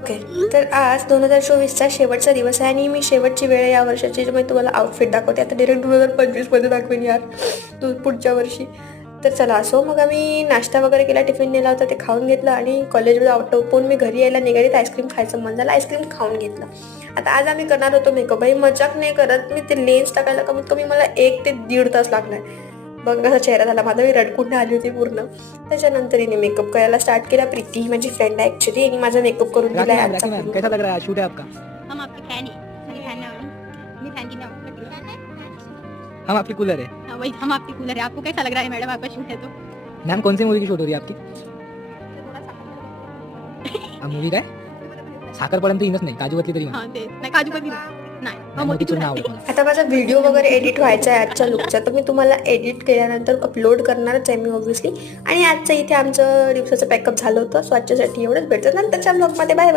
Okay, तर आज 2024चा शेवटचा दिवस आहे आणि मी शेवटची वेळ आहे या वर्षाची. मी तुम्हाला आउटफिट दाखवते. आता डायरेक्ट 2025मध्ये दाखवेन यार, पुढच्या वर्षी. तर चला असो, मग आम्ही नाश्ता वगैरे केला, टिफिन नेला होता, ते खाऊन घेतलं आणि कॉलेजमध्ये आउटपून मी घरी यायला निघाली तर आईस्क्रीम खायचं मन झालं, आईस्क्रीम खाऊन घेतलं. आता आज आम्ही करणार होतो मेकअप. बाई मजाक नाही करत, मी ते लेन्स टाकायला कमीत कमी मला 1 ते 1.5 तास लागलाय. बघ कसा चेहरा झाला माझा, मी रडकुंड आली होती पूर्ण. त्याच्यानंतर हिने मेकअप करायला स्टार्ट केला. प्रीती ही माझी फ्रेंड आहे ॲक्च्युली, आणि माझा मेकअप करून दिला आहे आजचा. कैसा लग रहा है शूट है आपका? हम आपके फैन है, मेरी फैन है, मेरी फैन की नाम हम आपकी कूलर है। हाँ वही, हम आपके कूलर है। आपको कैसा लग रहा है मैडम, आपका शूट है तो? मैम कौन सी मूवी की शूट हो रही है आपकी? अब मूवी काय साखरपर्यंत येईनच नाही, काजू बतली तरी म्हणा. हाँ ते नाही, काजू कतली नाही, नाही, मोतीचूर नाही आवडत मला. आता माझा व्हिडिओ वगैरे एडिट व्हायचा आहे आजच्या लुकचा, तर मी तुम्हाला एडिट केल्यानंतर अपलोड करणारच आहे मी ऑब्व्हियसली. आणि आजचं इथे आमचं दिवसाचं पॅकअप झालं होतं, सो आजच्यासाठी एवढंच. भेटतं नंतरच्या ब्लॉगमध्ये. Bye bye.